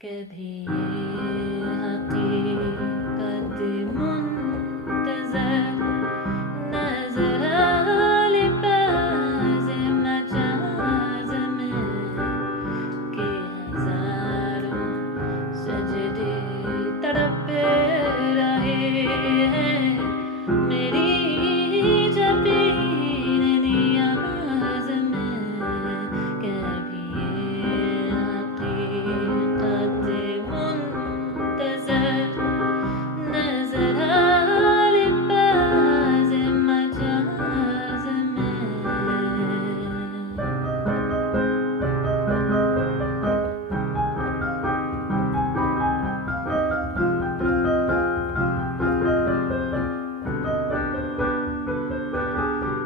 कभी ये हकीकत मुंतज़र नज़र आले पाज़ मजाज में के हज़ारों सजदे तड़प रहे हैं मेरी जबीन नियाज़ में कभी ये हकीकत मुंतज़र नज़र आले पाज़ मजाज में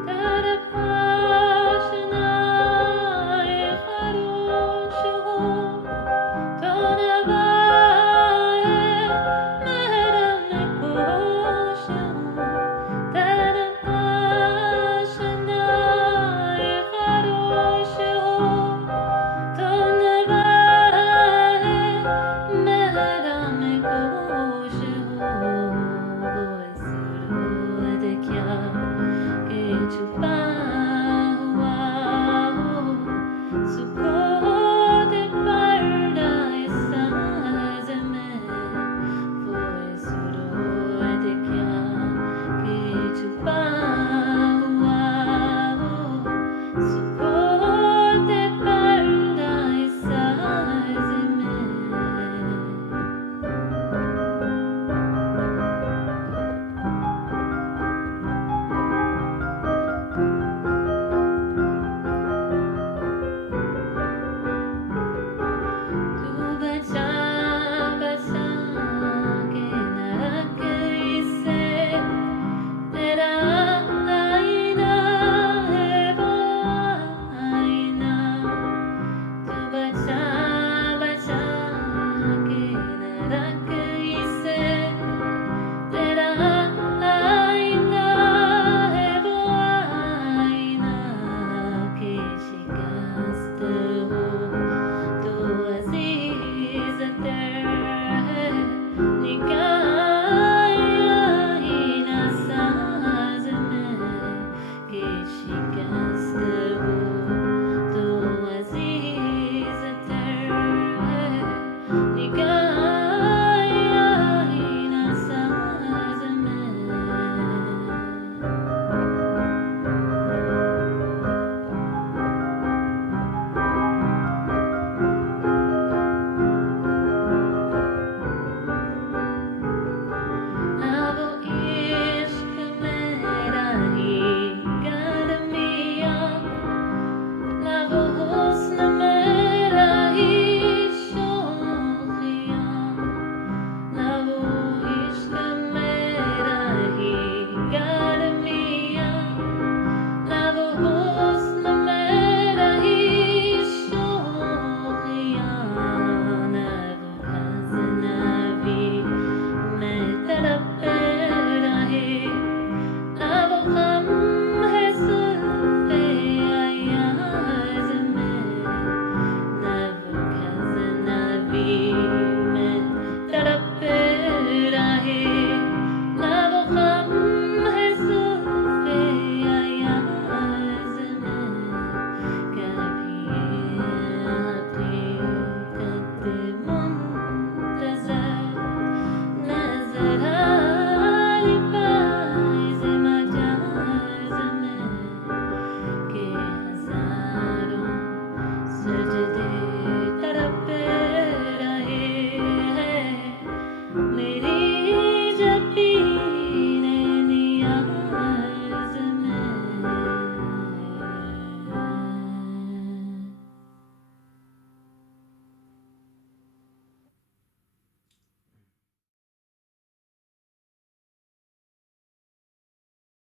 तरफ आशनाए खरोश हो तो नवाए महरम कोश हो तरफ आशनाए खरोश हो तो नवाए महरम कोश हो वो सुरूद क्या के छुपा हुआ हो सुकोत पर्दा इस साज में वो सुरूद क्या के छुपा हुआ हो सुकोत पर्दा इस साज में तू बचा बचा के न रख इसे तेरा आईना है वो आईना तू बचा बचा के न रख इसे तेरा आईना है वो आईना के शिकस्त हो तो अजीज तर है निकाह आईना साज में के शिकस्त हो तो अजीज तर है निकाह आईना साज में ना वो इश्क मेरा ही गर्मिया ना वो हुस्न मेरा ही शौकिया ना वो इश्क मेरा ही गर्मिया ना वो हुस्न मेरा ही शौकिया ना वो गज़नवी मैं तड़प रहे ना वो गम है ज़ुल्फ़े अय्याज़ में ना वो गज़नवी